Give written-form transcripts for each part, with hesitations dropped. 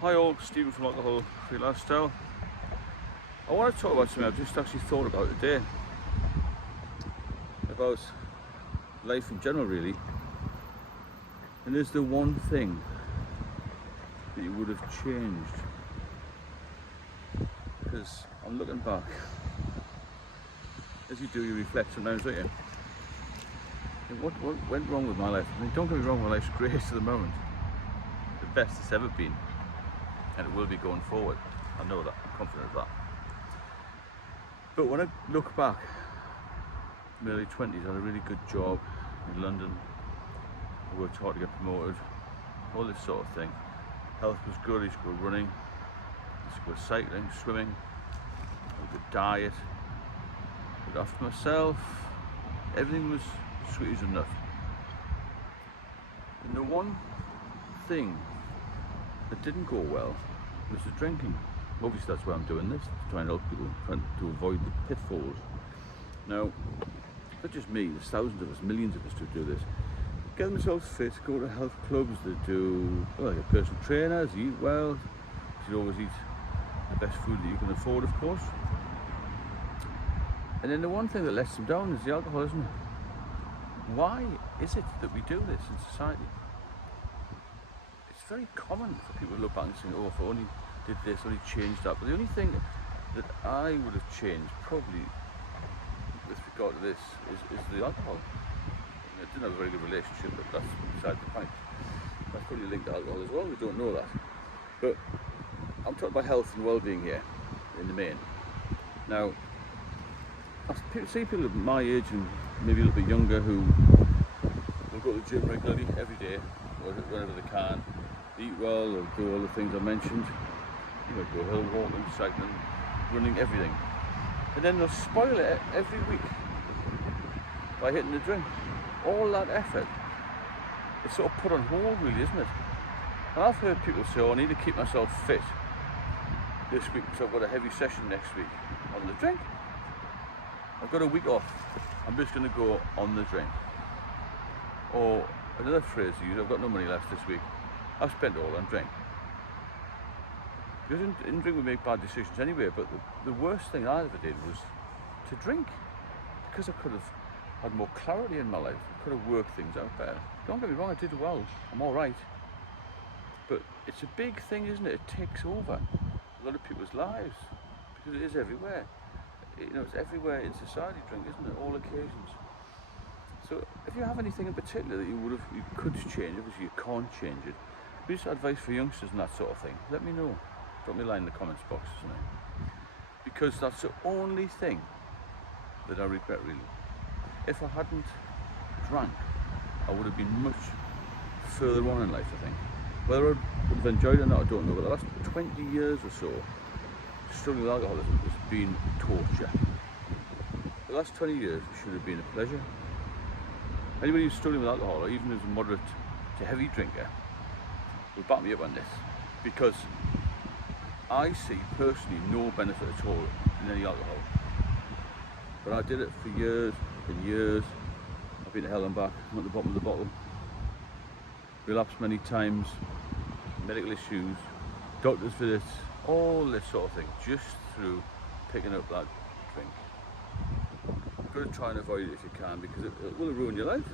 Hi all, Stephen from Alcohol Free Lifestyle. I want to talk about something I've just actually thought about today. About life in general really. And is there one thing that you would have changed? Because I'm looking back. As you do, you reflect sometimes, don't you? And what went wrong with my life? I mean, don't get me wrong, my life's great at the moment. The best it's ever been. And it will be going forward. I know that, I'm confident of that. But when I look back, my early 20s, I had a really good job in London. I worked hard to get promoted, all this sort of thing. Health was good, I used to go running, I used to go cycling, swimming, a good diet, looked after myself, everything was sweet as a nut. And the one thing that didn't go well was the drinking. Obviously that's why I'm doing this, to try and help people, trying to avoid the pitfalls. Now, not just me, there's thousands of us, millions of us who do this. Get themselves fit, go to health clubs that do, well, like a personal trainers, eat well. You should always eat the best food that you can afford, of course. And then the one thing that lets them down is the alcohol, isn't it? Why is it that we do this in society? It's very common for people to look back and say, oh, if I only did this, only changed that. But the only thing that I would have changed, probably with regard to this, is the alcohol. I didn't have a very good relationship, but that's beside the point. That's probably linked to alcohol as well, we don't know that. But I'm talking about health and well-being here, in the main. Now, I see people of my age and maybe a little bit younger who will go to the gym regularly, every day, or whenever they can, eat well, or do all the things I mentioned. You know, go hill walking, cycling, running, everything. And then they'll spoil it every week by hitting the drink. All that effort, it's sort of put on hold really, isn't it? And I've heard people say, oh, I need to keep myself fit this week because I've got a heavy session next week. On the drink. I've got a week off, I'm just going to go on the drink. Or another phrase to use, I've got no money left this week, I've spent it all on drink. Because in drink we make bad decisions anyway, but the worst thing I ever did was to drink. Because I could have had more clarity in my life, I could have worked things out better. Don't get me wrong, I did well, I'm alright. But it's a big thing, isn't it? It takes over a lot of people's lives, because it is everywhere. You know, it's everywhere in society, drink, isn't it? All occasions. So if you have anything in particular that you could change, obviously you can't change it. But just advice for youngsters and that sort of thing, let me know. Drop me a line in the comments box, isn't it? Because that's the only thing that I regret really. If I hadn't drank, I would have been much further on in life, I think. Whether I would have enjoyed it or not, I don't know, but the last 20 years or so, struggling with alcoholism has been torture. The last 20 years should have been a pleasure. Anybody who's struggling with alcohol, or even who's a moderate to heavy drinker, will back me up on this, because I see personally no benefit at all in any alcohol. But I did it for years and years. I've been to hell and back, I'm at the bottom of the bottle. Relapsed many times, medical issues, doctor's visits, all this sort of thing, just through picking up that drink. You've got to try and avoid it if you can, because it will ruin your life.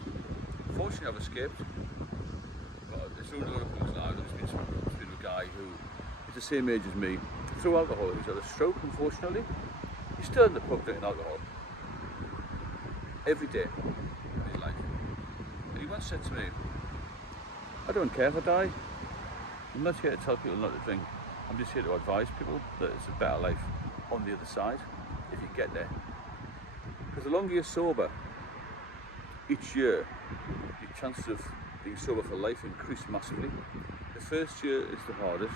Fortunately I've escaped, but it's ruined a lot of people's lives. There's been a guy who is the same age as me, through alcohol. He's had a stroke, unfortunately. He's still in the pub drinking alcohol every day of his life. And he once said to me, I don't care if I die, I'm not here to tell people not to drink, I'm just here to advise people that it's a better life on the other side, if you get there. Because the longer you're sober, each year, your chances of being sober for life increase massively. The first year is the hardest,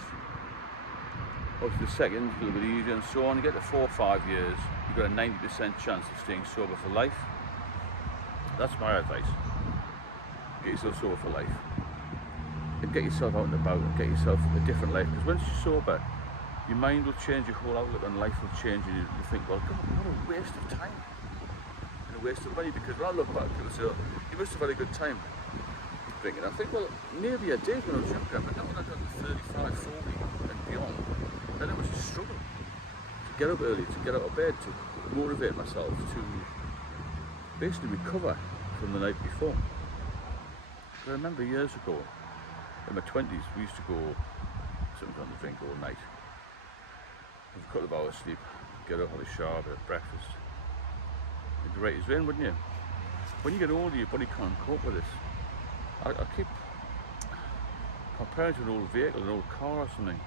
obviously the second is a little bit easier, and so on. You get to 4 or 5 years, you've got a 90% chance of staying sober for life. That's my advice. Get yourself sober for life. And get yourself out and about and get yourself a different life, because once you're sober, your mind will change, your whole outlook on life will change, and you think, well, God, what a waste of time and a waste of money. Because when I look back, people say, oh, you must have had a good time drinking. I think, well, maybe I did when I was younger, but not when I got to 35, 40. get up early, to get out of bed, to motivate myself, to basically recover from the night before. I remember years ago, in my 20s, we used to go sometimes on the drink all night. Have a couple of hours sleep, get up, have a shower, have breakfast. You'd be right as rain, wouldn't you? When you get older, your body can't cope with this. I keep comparing to an old vehicle, an old car or something.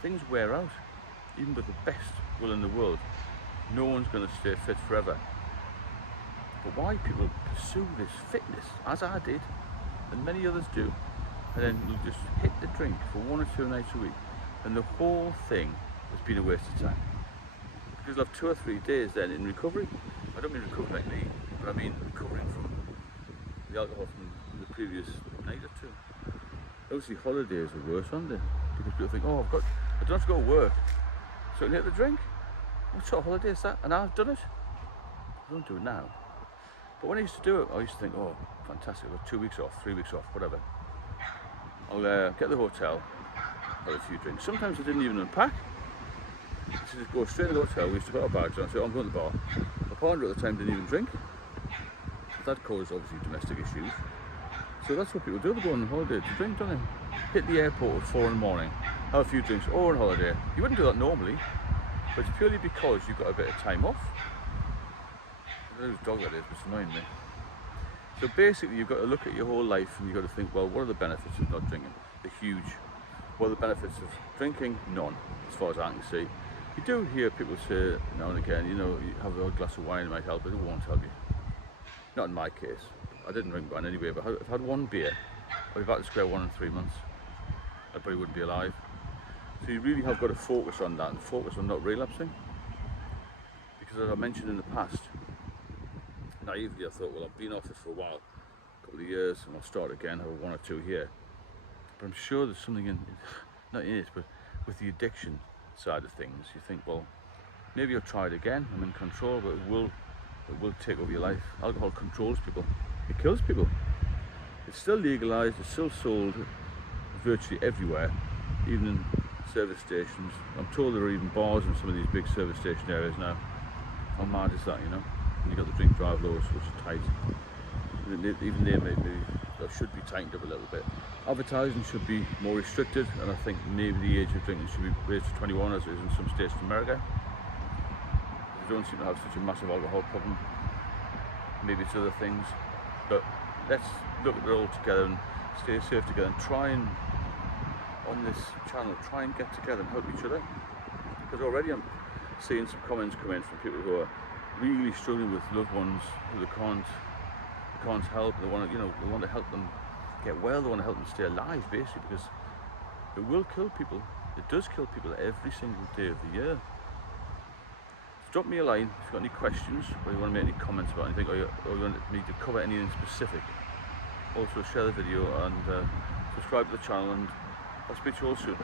Things wear out. Even with the best will in the world, no one's going to stay fit forever. But why people pursue this fitness, as I did, and many others do, and then you'll just hit the drink for 1 or 2 nights a week, and the whole thing has been a waste of time. Because you'll have 2 or 3 days then in recovery. I don't mean recovery like me, but I mean recovering from the alcohol from the previous night or two. Obviously holidays are worse, aren't they? Because people think, oh, I don't have to go to work, so I can hit the drink. What sort of holiday is that? And I've done it. I don't do it now. But when I used to do it, I used to think, oh, fantastic, I've got 2 weeks off, 3 weeks off, whatever. I'll get the hotel, have a few drinks. Sometimes I didn't even unpack. I used to just go straight to the hotel. We used to put our bags on and say, oh, I'm going to the bar. My partner at the time didn't even drink. That caused obviously domestic issues. So that's what people do. They go on holiday to drink, don't they? Hit the airport at 4 in the morning, have a few drinks, or on holiday. You wouldn't do that normally, but it's purely because you've got a bit of time off. I don't know whose dog that is, but it's annoying me. So basically you've got to look at your whole life and you've got to think, well, what are the benefits of not drinking? They're huge. What are the benefits of drinking? None, as far as I can see. You do hear people say now and again, you know, you have a glass of wine, it might help, but it won't help you. Not in my case. I didn't drink wine anyway, but if I had one beer, I'd be back to square one in 3 months. I probably wouldn't be alive. So you really have got to focus on that and focus on not relapsing. Because as I mentioned in the past, naively I thought, well, I've been off it for a while, a couple of years, and I'll start again, have 1 or 2 here. But I'm sure there's something in, not in it, but with the addiction side of things, you think, well, maybe I'll try it again, I'm in control, but it will take over your life. Alcohol controls people, it kills people. It's still legalised, it's still sold virtually everywhere, even in service stations. I'm told there are even bars in some of these big service station areas now. How mad is that, you know? You've got the drink drive laws, which are tight. Even they maybe should be tightened up a little bit. Advertising should be more restricted, and I think maybe the age of drinking should be raised to 21, as it is in some states in America. They don't seem to have such a massive alcohol problem. Maybe it's other things, but let's look at it all together and stay safe together, and try and, on this channel, try and get together and help each other. Because already I'm seeing some comments come in from people who are really struggling with loved ones who they can't help. They want to, they want to help them get well. They want to help them stay alive, basically, because it will kill people. It does kill people every single day of the year. So drop me a line if you've got any questions, or you want to make any comments about anything, or you want me to cover anything specific. Also share the video and subscribe to the channel, and I'll speak to you all soon.